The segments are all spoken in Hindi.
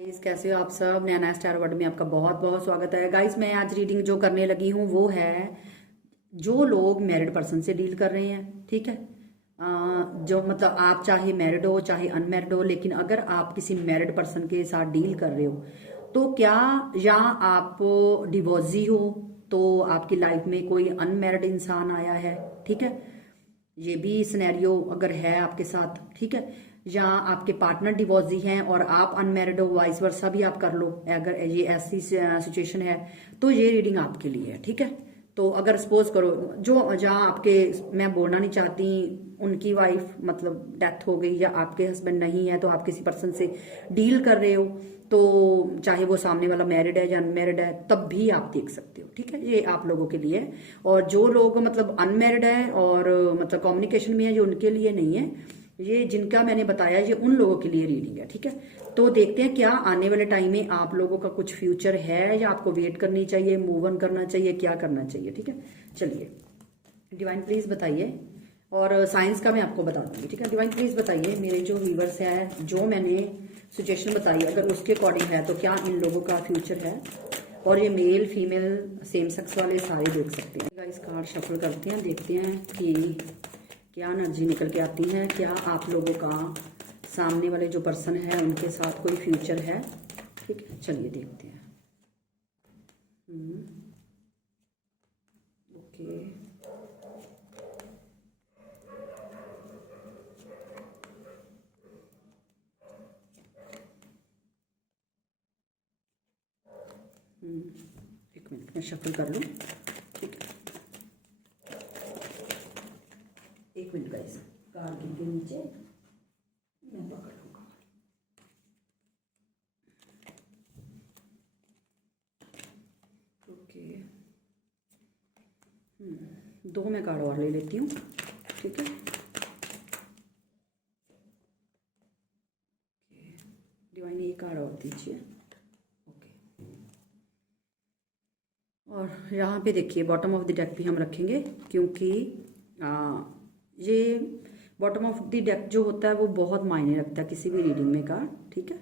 गाइस कैसे हो आप सब। नया नया स्टार वर्ड में आपका बहुत बहुत स्वागत है। गाइस मैं आज रीडिंग जो करने लगी हूँ वो है जो लोग मैरिड पर्सन से डील कर रहे हैं, ठीक है। जो मतलब आप चाहे मैरिड हो चाहे अनमैरिड हो, लेकिन अगर आप किसी मैरिड पर्सन के साथ डील कर रहे हो तो क्या, या आप डिवोर्सी हो तो आपकी लाइफ में कोई अनमैरिड इंसान आया है, ठीक है। ये भी सिनेरियो अगर है आपके साथ, ठीक है। या आपके पार्टनर डिवोर्सी हैं और आप अनमैरिड हो, वाइस वर्सा भी आप कर लो। अगर ये ऐसी सिचुएशन है तो ये रीडिंग आपके लिए है, ठीक है। तो अगर सपोज करो जो जहाँ आपके, मैं बोलना नहीं चाहती, उनकी वाइफ मतलब डेथ हो गई या आपके हस्बैंड नहीं है तो आप किसी पर्सन से डील कर रहे हो, तो चाहे वो सामने वाला मैरिड है या अनमैरिड है तब भी आप देख सकते हो, ठीक है। ये आप लोगों के लिए है। और जो लोग मतलब अनमैरिड है और मतलब कम्युनिकेशन में है, ये उनके लिए नहीं है। ये जिनका मैंने बताया ये उन लोगों के लिए रीडिंग है, ठीक है। तो देखते हैं क्या आने वाले टाइम में आप लोगों का कुछ फ्यूचर है या आपको वेट करनी चाहिए, मूव ऑन करना चाहिए, क्या करना चाहिए, ठीक है। चलिए डिवाइन प्लीज बताइए, और साइंस का मैं आपको बता दूंगी, ठीक है। डिवाइन प्लीज बताइए मेरे जो व्यूवर्स हैं, जो मैंने सिचुएशन बताई अगर उसके अकॉर्डिंग है तो क्या इन लोगों का फ्यूचर है। और ये मेल फीमेल सेम सेक्स वाले सारे देख सकते हैं। इस कार्ड शफल करते हैं, देखते हैं कि क्या एनर्जी निकल के आती है। क्या आप लोगों का सामने वाले जो पर्सन है उनके साथ कोई फ्यूचर है, ठीक है। चलिए देखते हैं। ओके, एक मिनट मैं शफल कर लूँ, ठीक है। एक मिनट गाइस, कार्ड के नीचे मैं पकड़ लूँगा। ओके, दो मैं कार्ड और ले लेती हूँ, ठीक है। डिवाइन एक कार्ड और दीजिए। ओके, और यहाँ पे देखिए बॉटम ऑफ द डेक भी हम रखेंगे, क्योंकि ये बॉटम ऑफ द डेक जो होता है वो बहुत मायने रखता है किसी भी रीडिंग में का, ठीक है।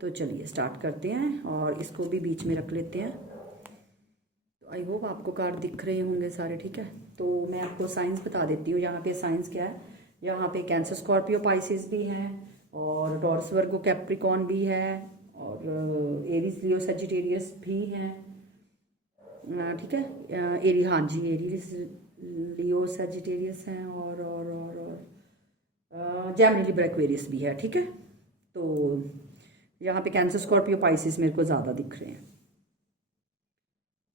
तो चलिए स्टार्ट करते हैं और इसको भी बीच में रख लेते हैं। तो आई होप आपको कार्ड दिख रहे होंगे सारे, ठीक है। तो मैं आपको साइंस बता देती हूँ। यहाँ पे साइंस क्या है, यहाँ पे कैंसर स्कॉर्पियो पाइसिस भी हैं, और टॉरस वर्गो कैप्रिकॉन भी है, और एरीज लियो सजिटेरियस भी हैं, ठीक है। एरी, हाँ जी, एरीज लियो सजिटेरियस हैं, और जेमिनी लिब्रा एक्वेरियस भी है, ठीक है। तो यहाँ पे कैंसर स्कॉर्पियो पाइसिस मेरे को ज़्यादा दिख रहे हैं,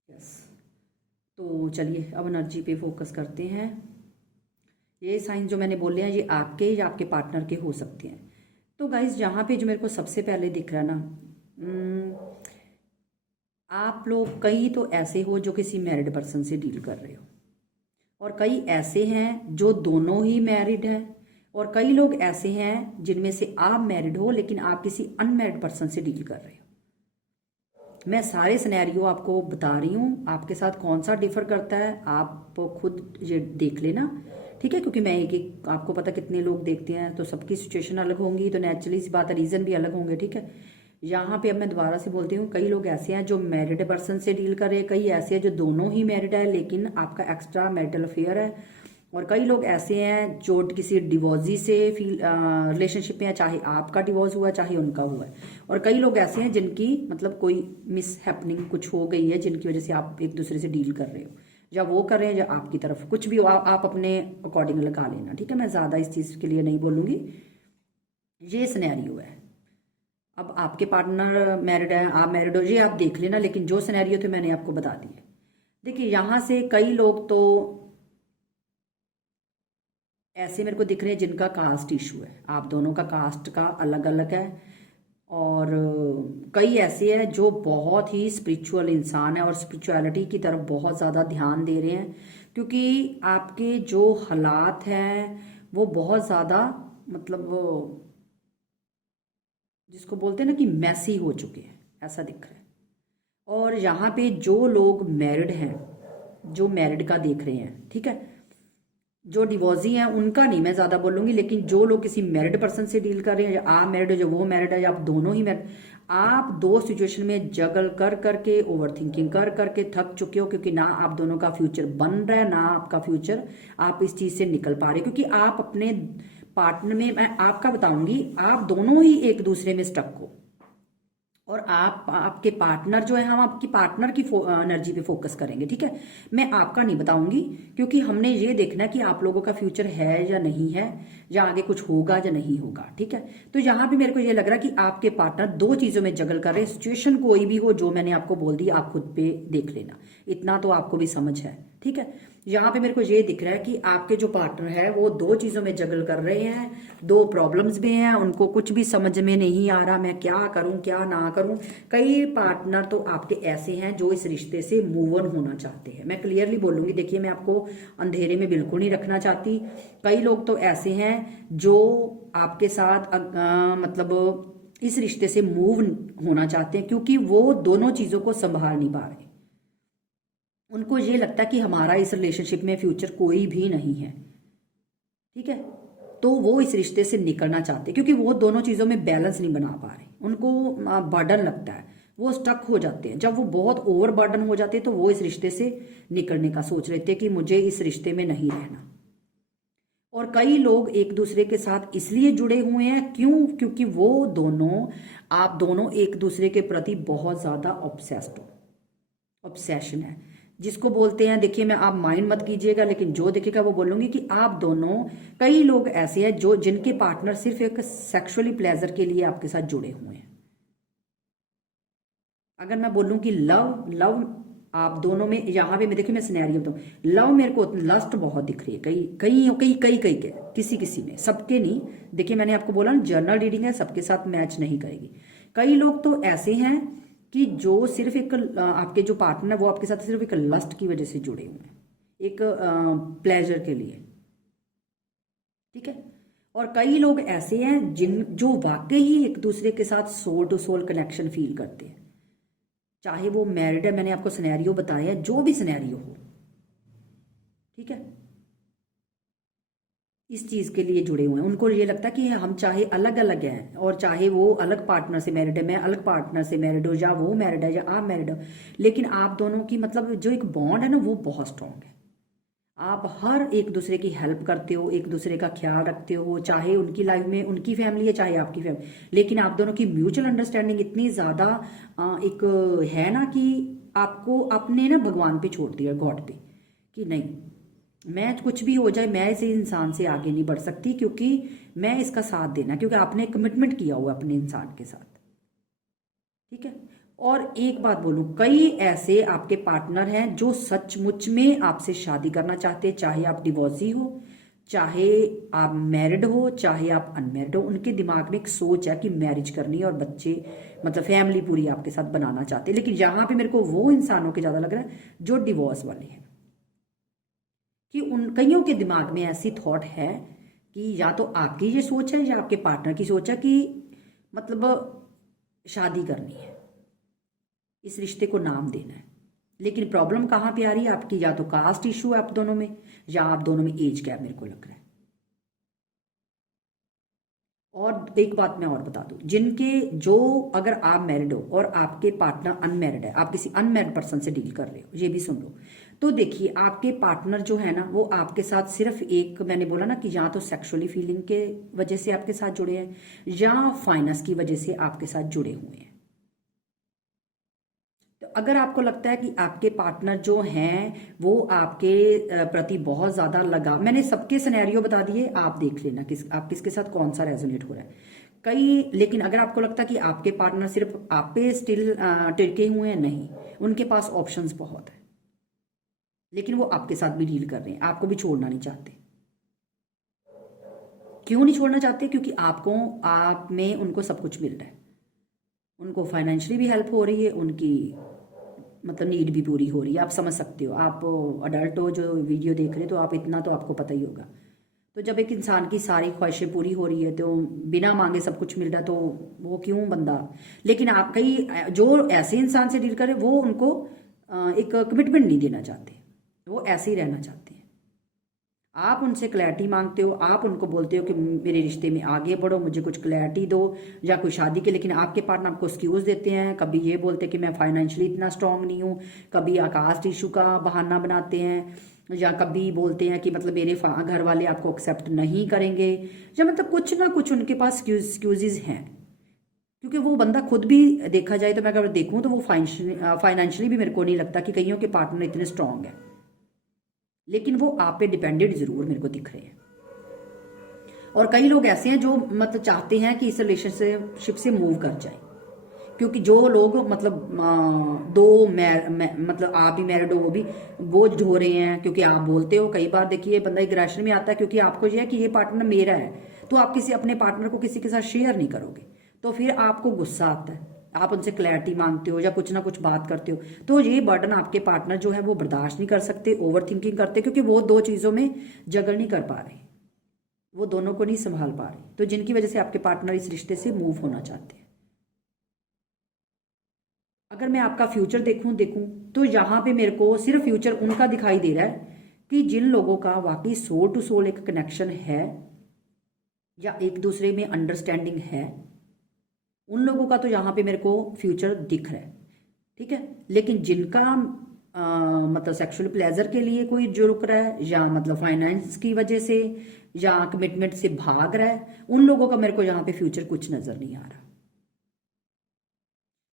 यस। तो चलिए अब एनर्जी पे फोकस करते हैं। ये साइन जो मैंने बोले हैं ये आपके या आपके पार्टनर के हो सकते हैं। तो गाइज यहाँ पे जो मेरे को सबसे पहले दिख रहा है ना, आप लोग कई तो ऐसे हो जो किसी मैरिड पर्सन से डील कर रहे हो, और कई ऐसे हैं जो दोनों ही मैरिड हैं, और कई लोग ऐसे हैं जिनमें से आप मैरिड हो लेकिन आप किसी अनमैरिड पर्सन से डील कर रहे हो। मैं सारे सिनेरियो आपको बता रही हूँ, आपके साथ कौन सा डिफर करता है आप खुद ये देख लेना, ठीक है। क्योंकि मैं एक एक, आपको पता कितने लोग देखते हैं तो सबकी सिचुएशन अलग होंगी, तो नेचुरली सी बात है रीजन भी अलग होंगे, ठीक है। यहाँ पे अब मैं दोबारा से बोलती हूँ, कई लोग ऐसे हैं जो मैरिड पर्सन से डील कर रहे हैं, कई ऐसे हैं जो दोनों ही मैरिड है लेकिन आपका एक्स्ट्रा मैरिटल अफेयर है, और कई लोग ऐसे हैं जो किसी डिवोर्सी से फील रिलेशनशिप में है, चाहे आपका डिवोर्स हुआ है चाहे उनका हुआ है। और कई लोग ऐसे हैं जिनकी मतलब कोई मिस हैपनिंग कुछ हो गई है जिनकी वजह से आप एक दूसरे से डील कर रहे हो, या वो कर रहे हैं या आपकी तरफ कुछ भी हो, आप अपने अकॉर्डिंग लगा लेना, ठीक है। मैं ज़्यादा इस चीज़ के लिए नहीं बोलूँगी। ये सिनेरियो है। अब आपके पार्टनर मैरिड है, आप मैरिड हो, ये आप देख लेना, लेकिन जो सिनेरियो थे मैंने आपको बता दिए। देखिए यहाँ से कई लोग तो ऐसे मेरे को दिख रहे हैं जिनका कास्ट इशू है, आप दोनों का कास्ट का अलग अलग है। और कई ऐसे हैं जो बहुत ही स्पिरिचुअल इंसान है और स्पिरिचुअलिटी की तरफ बहुत ज़्यादा ध्यान दे रहे हैं, क्योंकि आपके जो हालात हैं वो बहुत ज़्यादा मतलब वो जिसको बोलते हैं ना कि मैसी हो चुके हैं, ऐसा दिख रहा है। और यहाँ पे जो लोग मैरिड हैं, जो मैरिड का देख रहे हैं, ठीक है, जो डिवोर्सी हैं उनका नहीं मैं ज्यादा बोलूंगी, लेकिन जो लोग किसी मैरिड पर्सन से डील कर रहे हैं, या आप मैरिड हो जो वो मैरिड है या आप दोनों ही मैरिड, आप दो सिचुएशन में जगल कर करके, ओवर थिंकिंग कर करके थक चुके हो, क्योंकि ना आप दोनों का फ्यूचर बन रहा है, ना आपका फ्यूचर आप इस चीज से निकल पा रहे, क्योंकि आप अपने पार्टनर में, मैं आपका बताऊंगी, आप दोनों ही एक दूसरे में स्टक हो। और आप आपके पार्टनर जो है, हम आपकी पार्टनर की एनर्जी पे फोकस करेंगे, ठीक है। मैं आपका नहीं बताऊंगी, क्योंकि हमने ये देखना है कि आप लोगों का फ्यूचर है या नहीं है, या आगे कुछ होगा या नहीं होगा, ठीक है। तो यहाँ पे मेरे को ये लग रहा है कि आपके पार्टनर दो चीजों में जगल कर रहे हैं। सिचुएशन कोई भी हो जो मैंने आपको बोल दी, आप खुद पे देख लेना, इतना तो आपको भी समझ है, ठीक है। यहाँ पे मेरे को ये दिख रहा है कि आपके जो पार्टनर है वो दो चीजों में जगल कर रहे हैं, दो प्रॉब्लम्स में हैं, उनको कुछ भी समझ में नहीं आ रहा, मैं क्या करूं क्या ना करूं। कई पार्टनर तो आपके ऐसे हैं जो इस रिश्ते से मूव ऑन होना चाहते हैं, मैं क्लियरली बोलूंगी, देखिए मैं आपको अंधेरे में बिल्कुल नहीं रखना चाहती। कई लोग तो ऐसे हैं जो आपके साथ मतलब इस रिश्ते से मूव होना चाहते हैं, क्योंकि वो दोनों चीजों को संभाल नहीं पा रहे। उनको ये लगता है कि हमारा इस रिलेशनशिप में फ्यूचर कोई भी नहीं है, ठीक है। तो वो इस रिश्ते से निकलना चाहते हैं, क्योंकि वो दोनों चीजों में बैलेंस नहीं बना पा रहे, उनको बर्डन लगता है, वो स्टक हो जाते हैं। जब वो बहुत ओवर बर्डन हो जाते हैं तो वो इस रिश्ते से निकलने का सोच रहे थे कि मुझे इस रिश्ते में नहीं रहना। और कई लोग एक दूसरे के साथ इसलिए जुड़े हुए हैं, क्यों? क्योंकि वो दोनों, आप दोनों एक दूसरे के प्रति बहुत ज्यादा ऑब्सेस्ड हो, ऑब्सेशन है जिसको बोलते हैं। देखिए मैं, आप माइंड मत कीजिएगा, लेकिन जो दिखेगा वो बोलूंगी कि आप दोनों, कई लोग ऐसे हैं जो, जिनके पार्टनर सिर्फ एक सेक्सुअली प्लेजर के लिए आपके साथ जुड़े हुए हैं। अगर मैं बोलूं कि लव लव आप दोनों में, यहाँ पे मैं, देखिए मैं सिनेरियो बताऊं, लव मेरे को लस्ट बहुत दिख रही है, कई कई कई कई कई के, किसी किसी में, सबके नहीं। देखिए मैंने आपको बोला ना, जर्नल रीडिंग है, सबके साथ मैच नहीं करेगी। कई लोग तो ऐसे हैं कि जो सिर्फ एक, आपके जो पार्टनर है वो आपके साथ सिर्फ एक लस्ट की वजह से जुड़े हुए हैं, एक प्लेजर के लिए, ठीक है। और कई लोग ऐसे हैं जिन, जो वाकई ही एक दूसरे के साथ soul to soul connection feel करते हैं, चाहे वो मैरिड है, मैंने आपको सिनेरियो बताया है, जो भी सिनेरियो हो, ठीक है, इस चीज के लिए जुड़े हुए हैं। उनको ये लगता है कि हम चाहे अलग अलग हैं, और चाहे वो अलग पार्टनर से मैरिड है, मैं अलग पार्टनर से मैरिड हूँ, या वो मैरिड है या आप मैरिड हो, लेकिन आप दोनों की मतलब जो एक बॉन्ड है ना, वो बहुत स्ट्रांग है। आप हर एक दूसरे की हेल्प करते हो, एक दूसरे का ख्याल रखते हो, चाहे उनकी लाइफ में उनकी फैमिली है चाहे आपकी फैमिली, लेकिन आप दोनों की म्यूचुअल अंडरस्टैंडिंग इतनी ज्यादा एक है ना, कि आपको अपने ना भगवान पे छोड़ दिया, गॉड पे, कि नहीं, मैं कुछ भी हो जाए, मैं इस इंसान से आगे नहीं बढ़ सकती, क्योंकि मैं इसका साथ देना, क्योंकि आपने कमिटमेंट किया हुआ अपने इंसान के साथ, ठीक है। और एक बात बोलूं, कई ऐसे आपके पार्टनर हैं जो सचमुच में आपसे शादी करना चाहते हैं, चाहे आप डिवोर्सी हो, चाहे आप मैरिड हो, चाहे आप अनमैरिड हो। उनके दिमाग में एक सोच है कि मैरिज करनी है और बच्चे, मतलब फैमिली पूरी आपके साथ बनाना चाहते हैं। लेकिन यहां पे मेरे को वो इंसानों के ज्यादा लग रहा है जो डिवोर्स वाले हैं, कि उन कईयों के दिमाग में ऐसी थॉट है कि या तो आपकी ये सोच है या आपके पार्टनर की सोच है कि मतलब शादी करनी है, इस रिश्ते को नाम देना है। लेकिन प्रॉब्लम कहाँ पे आ रही है आपकी, या तो कास्ट इशू है आप दोनों में, या आप दोनों में एज गैप मेरे को लग रहा है। और एक बात मैं और बता दूं, जिनके जो, अगर आप मैरिड हो और आपके पार्टनर अनमैरिड है, आप किसी अनमैरिड पर्सन से डील कर रहे हो, ये भी सुन लो, तो देखिए आपके पार्टनर जो है ना, वो आपके साथ सिर्फ एक, मैंने बोला ना कि या तो सेक्सुअली फीलिंग के वजह से आपके साथ जुड़े हैं, या फाइनेंस की वजह से आपके साथ जुड़े हुए हैं। तो अगर आपको लगता है कि आपके पार्टनर जो हैं वो आपके प्रति बहुत ज्यादा लगाव, मैंने सबके सिनेरियो बता दिए, आप देख लेना आप किसके साथ कौन सा रेजोनेट हो रहा है। कई, लेकिन अगर आपको लगता है कि आपके पार्टनर सिर्फ आप पे स्टिल टिके हुए हैं, नहीं, उनके पास ऑप्शंस बहुत है, लेकिन वो आपके साथ भी डील कर रहे हैं, आपको भी छोड़ना नहीं चाहते। क्यों नहीं छोड़ना चाहते? क्योंकि आपको, आप में उनको सब कुछ मिल रहा है, उनको फाइनेंशियली भी हेल्प हो रही है, उनकी मतलब नीड भी पूरी हो रही है। आप समझ सकते हो, आप अडल्ट हो जो वीडियो देख रहे हो, तो आप इतना तो आपको पता ही होगा। तो जब एक इंसान की सारी ख्वाहिशें पूरी हो रही है, तो बिना मांगे सब कुछ मिल रहा है, तो वो क्यों बंदा। लेकिन आप, कई जो ऐसे इंसान से डील करे, वो उनको एक कमिटमेंट नहीं देना चाहते, वो ऐसे ही रहना चाहते हैं। आप उनसे क्लैरिटी मांगते हो, आप उनको बोलते हो कि मेरे रिश्ते में आगे बढ़ो, मुझे कुछ क्लैरिटी दो या कोई शादी के, लेकिन आपके पार्टनर आपको एक्सक्यूज देते हैं। कभी ये बोलते हैं कि मैं फाइनेंशियली इतना स्ट्रांग नहीं हूँ, कभी कास्ट इशू का बहाना बनाते हैं, या कभी बोलते हैं कि मतलब मेरे घर वाले आपको एक्सेप्ट नहीं करेंगे, या मतलब कुछ ना कुछ उनके पास एक्सक्यूजेज हैं। क्योंकि वो बंदा खुद भी, देखा जाए तो मैं अगर देखूँ तो वो फाइनेंशियली भी मेरे को नहीं लगता कि कईयों के पार्टनर इतने स्ट्रांग है, लेकिन वो आप पे डिपेंडेड जरूर मेरे को दिख रहे हैं। और कई लोग ऐसे हैं जो मतलब चाहते हैं कि इस रिलेशनशिप से मूव कर जाए, क्योंकि जो लोग मतलब मतलब आप भी मैरिड हो, वो भी बोझ ढो रहे हैं, क्योंकि आप बोलते हो। कई बार देखिए बंदा एग्रेशन में आता है, क्योंकि आपको ये है कि ये पार्टनर मेरा है, तो आप किसी अपने पार्टनर को किसी के साथ शेयर नहीं करोगे, तो फिर आपको गुस्सा आता है, आप उनसे क्लैरिटी मांगते हो या कुछ ना कुछ बात करते हो, तो ये बर्डन आपके पार्टनर जो है वो बर्दाश्त नहीं कर सकते, ओवर थिंकिंग करते, क्योंकि वो दो चीज़ों में जगड़ नहीं कर पा रहे, वो दोनों को नहीं संभाल पा रहे, तो जिनकी वजह से आपके पार्टनर इस रिश्ते से मूव होना चाहते हैं। अगर मैं आपका फ्यूचर देखूं तो यहाँ पे मेरे को सिर्फ फ्यूचर उनका दिखाई दे रहा है कि जिन लोगों का वाकई सोल टू सोल एक कनेक्शन है या एक दूसरे में अंडरस्टैंडिंग है, उन लोगों का तो यहाँ पे मेरे को फ्यूचर दिख रहा है, ठीक है। लेकिन जिनका मतलब सेक्सुअल प्लेजर के लिए कोई जो रुक रहा है, या मतलब फाइनेंस की वजह से या कमिटमेंट से भाग रहा है, उन लोगों का मेरे को यहाँ पे फ्यूचर कुछ नजर नहीं आ रहा,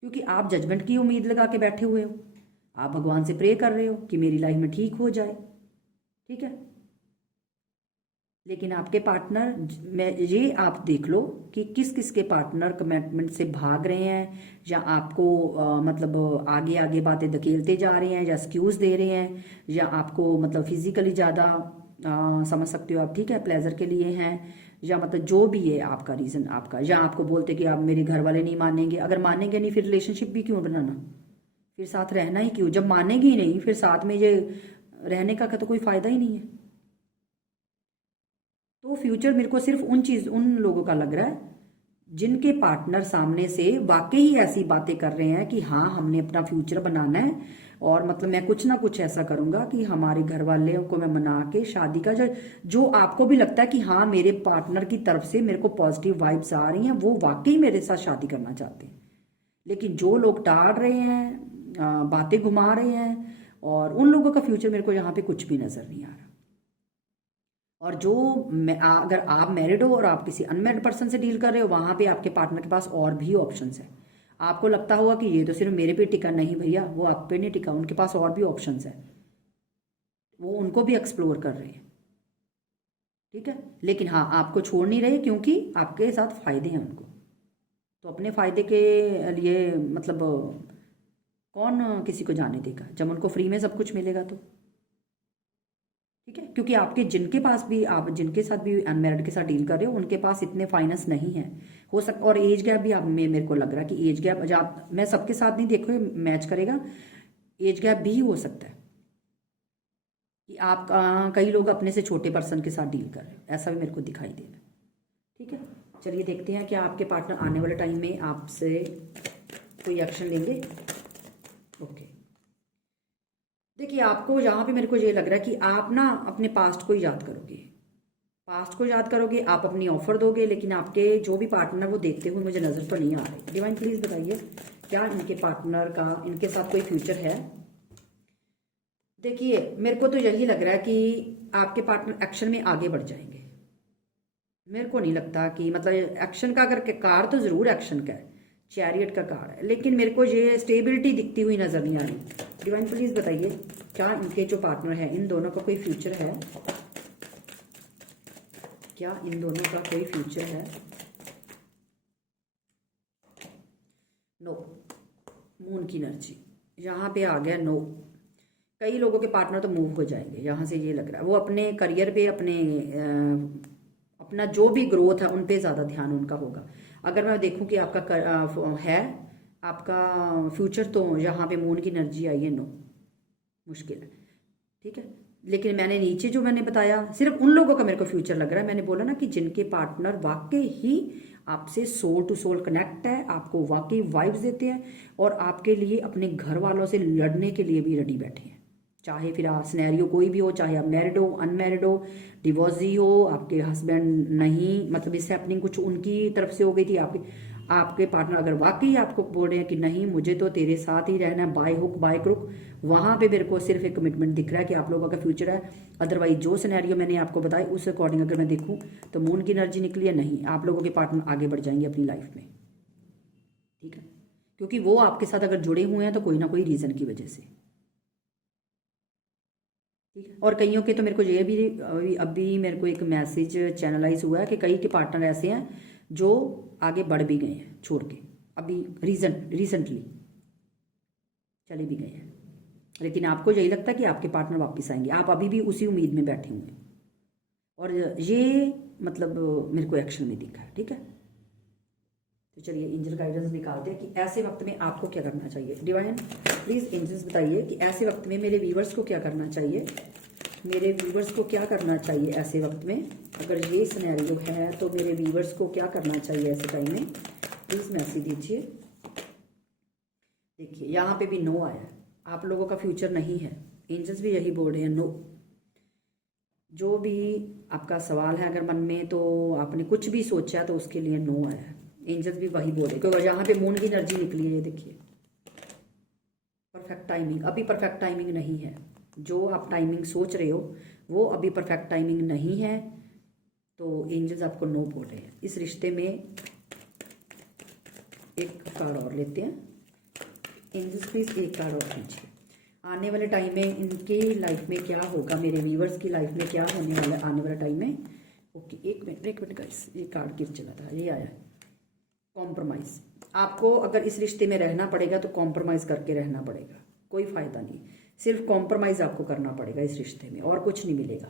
क्योंकि आप जजमेंट की उम्मीद लगा के बैठे हुए हो, आप भगवान से प्रे कर रहे हो कि मेरी लाइफ में ठीक हो जाए, ठीक है। लेकिन आपके पार्टनर में ये आप देख लो कि किस किस के पार्टनर कमिटमेंट से भाग रहे हैं, या आपको मतलब आगे आगे बातें धकेलते जा रहे हैं, या एक्सक्यूज दे रहे हैं, या आपको मतलब फिजिकली ज़्यादा समझ सकते हो आप, ठीक है, प्लेजर के लिए हैं, या मतलब जो भी है आपका रीज़न आपका, या आपको बोलते कि आप मेरे घर वाले नहीं मानेंगे। अगर मानेंगे नहीं फिर रिलेशनशिप भी क्यों बनाना, फिर साथ रहना ही क्यों, जब मानेंगे ही नहीं फिर साथ में ये रहने का तो कोई फायदा ही नहीं है। तो फ्यूचर मेरे को सिर्फ उन लोगों का लग रहा है जिनके पार्टनर सामने से वाकई ही ऐसी बातें कर रहे हैं कि हाँ हमने अपना फ्यूचर बनाना है, और मतलब मैं कुछ ना कुछ ऐसा करूंगा कि हमारे घर वाले को मैं मना के शादी का जो आपको भी लगता है कि हाँ मेरे पार्टनर की तरफ से मेरे को पॉजिटिव वाइब्स आ रही हैं, वो वाकई मेरे साथ शादी करना चाहते हैं। लेकिन जो लोग टाल रहे हैं, बातें घुमा रहे हैं, और उन लोगों का फ्यूचर मेरे को यहाँ पे कुछ भी नजर नहीं आ रहा। और जो अगर आप मैरिड हो और आप किसी अनमैरिड पर्सन से डील कर रहे हो, वहां पे आपके पार्टनर के पास और भी ऑप्शंस है। आपको लगता होगा कि ये तो सिर्फ मेरे पे टिका, नहीं भैया, वो आप पे नहीं टिका, उनके पास और भी ऑप्शंस है, वो उनको भी एक्सप्लोर कर रहे हैं, ठीक है। लेकिन हाँ आपको छोड़ नहीं रहे, क्योंकि आपके साथ फायदे हैं उनको, तो अपने फायदे के लिए मतलब कौन किसी को जाने देगा जब उनको फ्री में सब कुछ मिलेगा, तो ठीक है। क्योंकि आपके जिनके पास भी, आप जिनके साथ भी अनमैरिड के साथ डील कर रहे हो, उनके पास इतने फाइनेंस नहीं है, हो सकता, और एज गैप भी आप मेरे को लग रहा है कि एज गैप जब मैं सबके साथ नहीं देखो मैच करेगा, एज गैप भी हो सकता है कि आप कई लोग अपने से छोटे पर्सन के साथ डील कर रहे हो, ऐसा भी मेरे को दिखाई दे रहा है, ठीक है। चलिए देखते हैं क्या आपके पार्टनर आने वाले टाइम में आपसे कोई एक्शन लेंगे। ओके, देखिए आपको यहाँ पे मेरे को ये लग रहा है कि आप ना अपने पास्ट को याद करोगे, पास्ट को याद करोगे, आप अपनी ऑफर दोगे, लेकिन आपके जो भी पार्टनर वो देखते हुए मुझे नजर तो नहीं आ रहे। डिवाइन प्लीज बताइए क्या इनके पार्टनर का इनके साथ कोई फ्यूचर है। देखिए मेरे को तो यही लग रहा है कि आपके पार्टनर एक्शन में आगे बढ़ जाएंगे। मेरे को नहीं लगता कि मतलब एक्शन का, अगर कार तो जरूर एक्शन का है, चैरियट का कार है, लेकिन मेरे को ये स्टेबिलिटी दिखती हुई नजर नहीं आ रही। डिवाइन प्लीज बताइए क्या इनके जो पार्टनर है इन दोनों का कोई फ्यूचर है, क्या इन दोनों का कोई फ्यूचर है। नो, मून की एनर्जी यहाँ पे आ गया, नो। कई लोगों के पार्टनर तो मूव हो जाएंगे यहाँ से, ये लग रहा है वो अपने करियर पे, अपना जो भी ग्रोथ है उन पे ज़्यादा ध्यान उनका होगा। अगर मैं देखूं कि आपका है आपका फ्यूचर, तो यहाँ पे मून की एनर्जी आई है, नो, मुश्किल है, ठीक है। लेकिन मैंने नीचे जो मैंने बताया सिर्फ उन लोगों का मेरे को फ्यूचर लग रहा है। मैंने बोला ना कि जिनके पार्टनर वाकई ही आपसे सोल टू सोल कनेक्ट है, आपको वाकई वाइब्स देते हैं, और आपके लिए अपने घर वालों से लड़ने के लिए भी रेडी बैठे हैं, चाहे फिर सिनेरियो कोई भी हो, चाहे आप मैरिड हो, अनमैरिड हो, डिवोर्सी हो, आपके हस्बैंड नहीं, मतलब इस हैपनिंग कुछ उनकी तरफ से हो गई थी, आपके पार्टनर अगर वाकई आपको बोल रहे हैं कि नहीं मुझे तो तेरे साथ ही रहना है, बाय हुक बाय क्रुक, वहां पे मेरे को सिर्फ एक कमिटमेंट दिख रहा है कि आप लोगों का फ्यूचर है। अदरवाइज जो सिनेरियो मैंने आपको बताया उस अकॉर्डिंग अगर मैं देखूं तो मून की एनर्जी निकली है, नहीं आप लोगों के पार्टनर आगे बढ़ जाएंगे अपनी लाइफ में, ठीक है, क्योंकि वो आपके साथ अगर जुड़े हुए हैं तो कोई ना कोई रीजन की वजह से, ठीक है। और कईयों के तो मेरे को ये भी अभी मेरे को एक मैसेज चैनलाइज हुआ है कि कई के पार्टनर ऐसे हैं जो आगे बढ़ भी गए हैं छोड़ के, अभी रिसेंटली चले भी गए हैं, लेकिन आपको यही लगता है कि आपके पार्टनर वापस आएंगे, आप अभी भी उसी उम्मीद में बैठे हुए हैं, और ये मतलब मेरे को एक्शन में दिखा है, ठीक है। तो चलिए एंजल गाइडेंस निकालते हैं कि ऐसे वक्त में आपको क्या करना चाहिए। डिवाइन प्लीज एंजल्स बताइए कि ऐसे वक्त में मेरे व्यूवर्स को क्या करना चाहिए, मेरे व्यूवर्स को क्या करना चाहिए ऐसे वक्त में, अगर ये सिनेरियो है तो मेरे व्यूवर्स को क्या करना चाहिए ऐसे टाइम में, प्लीज मैसेज दीजिए। देखिए यहाँ पे भी नो आया है, आप लोगों का फ्यूचर नहीं है, एंजल्स भी यही बोल रहे हैं नो। जो भी आपका सवाल है अगर मन में, तो आपने कुछ भी सोचा तो उसके लिए नो आया है, एंजल्स भी वही बोले, क्योंकि यहाँ पे मून की एनर्जी निकली है, ये देखिए परफेक्ट टाइमिंग, अभी परफेक्ट टाइमिंग नहीं है, जो आप टाइमिंग सोच रहे हो वो अभी परफेक्ट टाइमिंग नहीं है, तो एंजल्स आपको नो बोल रहे हैं। इस रिश्ते में एक कार्ड और लेते हैं, एंजल्स प्लीज एक कार्ड और कीजिए, आने वाले टाइम में इनकी लाइफ में क्या होगा, मेरे व्यूवर्स की लाइफ में क्या होने वाला है आने वाले टाइम में। ओके एक मिनट गाइस, ये कार्ड गिर चला था, ये आया कॉम्प्रोमाइज। आपको अगर इस रिश्ते में रहना पड़ेगा तो कॉम्प्रोमाइज करके रहना पड़ेगा, कोई फायदा नहीं, सिर्फ कॉम्प्रोमाइज आपको करना पड़ेगा इस रिश्ते में, और कुछ नहीं मिलेगा,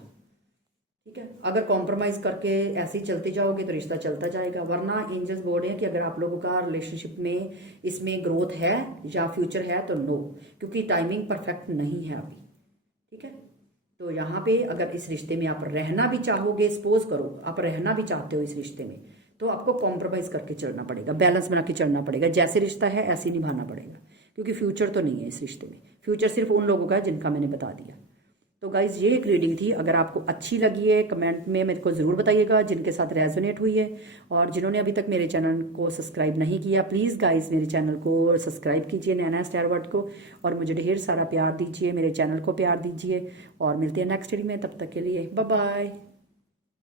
ठीक है। अगर कॉम्प्रोमाइज करके ऐसे ही चलते जाओगे तो रिश्ता चलता जाएगा, वरना एंजल्स बोल रहे हैं कि अगर आप लोगों का रिलेशनशिप में इसमें ग्रोथ है या फ्यूचर है तो नो, क्योंकि टाइमिंग परफेक्ट नहीं है अभी, ठीक है। तो यहाँ पे अगर इस रिश्ते में आप रहना भी चाहोगे, सपोज करो आप रहना भी चाहते हो इस रिश्ते में, तो आपको कॉम्प्रोमाइज करके चलना पड़ेगा, बैलेंस बना के चलना पड़ेगा, जैसे रिश्ता है ऐसे ही निभाना पड़ेगा, क्योंकि फ्यूचर तो नहीं है इस रिश्ते में, फ्यूचर सिर्फ उन लोगों का है जिनका मैंने बता दिया। तो गाइज ये एक रीडिंग थी, अगर आपको अच्छी लगी है कमेंट में मेरे को ज़रूर बताइएगा, जिनके साथ रेजोनेट हुई है, और जिन्होंने अभी तक मेरे चैनल को सब्सक्राइब नहीं किया प्लीज़ गाइज मेरे चैनल को सब्सक्राइब कीजिए, नैना स्टार वर्ल्ड को, और मुझे ढेर सारा प्यार दीजिए, मेरे चैनल को प्यार दीजिए, और मिलते हैं नेक्स्ट वीडियो में, तब तक के लिए बाय बाय।